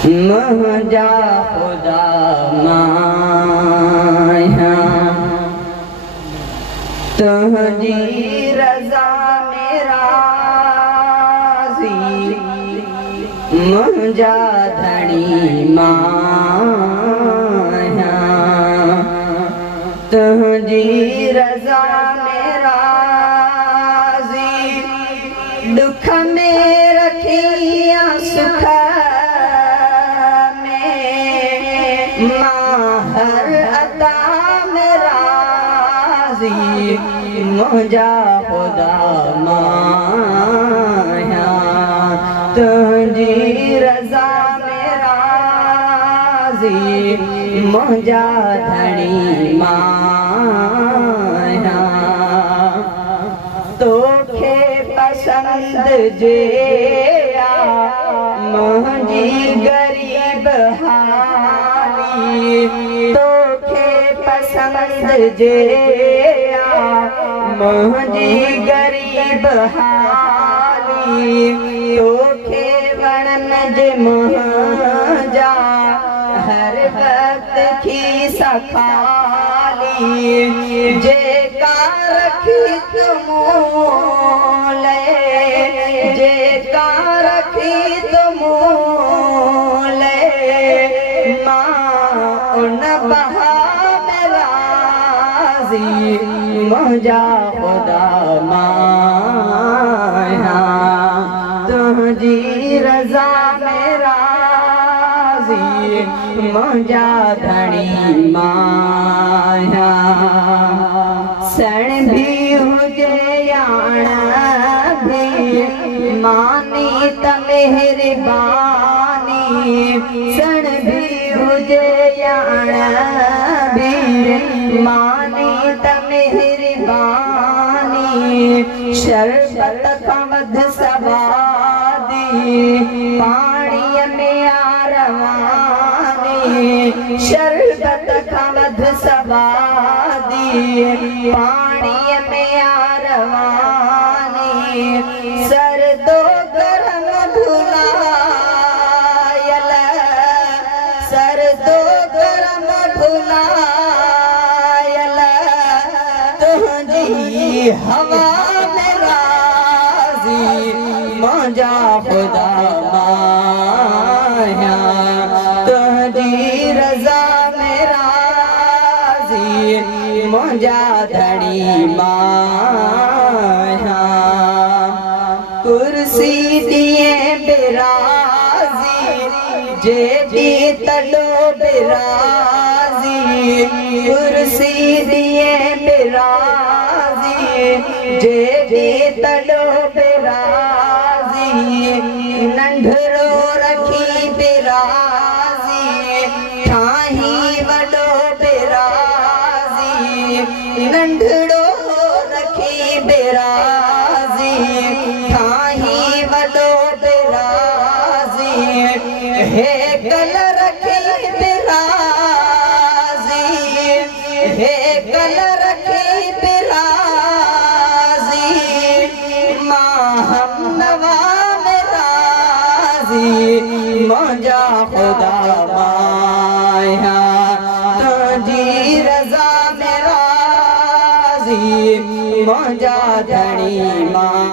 मुंहिंजा ख़ुदा माया तुंहिंजी रज़ा में राज़ी मुंहिंजा धणी माया तुंहिंजी रज़ा में राज़ी दुख में रखिया सुख हर अदा में राज़ी मुंहिंजा ख़ुदा माया तुंहिंजी रज़ा में राज़ी मुंहिंजा धणी माया तोखे पसंद जे मुंहिंजी गरीब तोखे पसंद जे मुंहिंजी गरीब हाली तोखे वणन जे मुंहिंजा हर वक्त खी सखाली जेका रखी तुमूले जेका रखी तुमूले उन बहा में राज़ी मुंहिंजा ख़ुदा माया तुंहिंजी रज़ा में राज़ी मुंहिंजा धणी माया सण भी हुजे याण भी मानी त मेहरबानी सण भी हुजे याण भी मानी त मेहरबानी शरबत खां वध सवादी पाणीअ में आरवानी शरबत खां वध सवादी पाणीअ में आरवानी सरदो गरम भुलायल सरदो गरम भुलायल तुंहिंजी हवा में राज़ी मुंहिंजा ख़ुदा माया तुंहिंजी रज़ा में राज़ी मुंहिंजा धणी माया कुर्सी दिए बिराज़ी जेडी तलो बिराज़ी कुर्सी दिए बिराज़ी जेडी तलो बिराज़ी नंढड़ो रखी बिराज़ी ठाही वॾो बिराज़ी नंढड़ो रखी बिराज़ी ठाही वॾो बिराज़ी हे कल रखी बिराज़ी हे कल रखी बिराज़ी मां हमनवा में राज़ी मुंहिंजा ख़ुदा माया तुंहिंजी रज़ा में राज़ी मुंहिंजा धणी मां